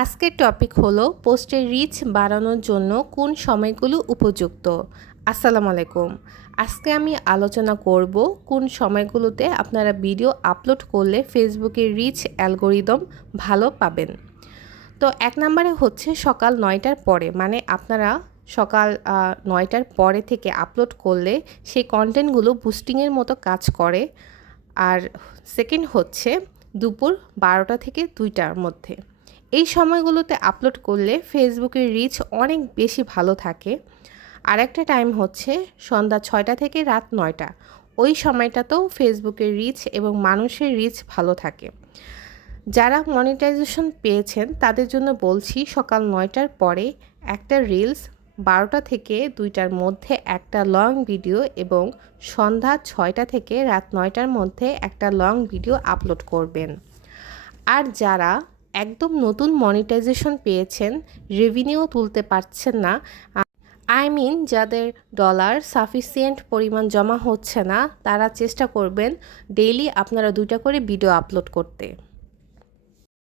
আজকের টপিক হলো পোস্টের রিচ বাড়ানোর জন্য কোন সময়গুলো উপযুক্ত। আসসালামু আলাইকুম। আজকে আমি আলোচনা করব কোন সময়গুলোতে আপনারা ভিডিও আপলোড করলে ফেসবুকের রিচ অ্যালগোরিদম ভালো পাবেন। তো ১ নম্বরে হচ্ছে সকাল ৯টার পরে, মানে আপনারা সকাল ৯টার পরে থেকে আপলোড করলে সেই কন্টেন্টগুলো বুস্টিংয়ের মতো কাজ করে। আর সেকেন্ড হচ্ছে দুপুর ১২টা থেকে ২টার মধ্যে। এই সময়গুলোতে আপলোড করলে ফেসবুকের রিচ অনেক বেশি ভালো থাকে। আরেকটা টাইম হচ্ছে সন্ধ্যা ৬টা থেকে রাত ৯টা। ওই সময়টাতেও ফেসবুকের রিচ এবং মানুষের রিচ ভালো থাকে। যারা মনিটাইজেশন পেয়েছেন তাদের জন্য বলছি, সকাল ৯টার পরে একটা রিলস, ১২টা থেকে ২টার মধ্যে একটা লং ভিডিও এবং সন্ধ্যা ৬টা থেকে রাত ৯টার মধ্যে একটা লং ভিডিও আপলোড করবেন। আর যারা একদম নতুন মনিটাইজেশন পেয়েছেন, রেভিনিউ তুলতে পারছেন না, যাদের ডলার সাফিসিয়েন্ট পরিমাণ জমা হচ্ছে না, তারা চেষ্টা করবেন ডেইলি আপনারা 2টা করে ভিডিও আপলোড করতে।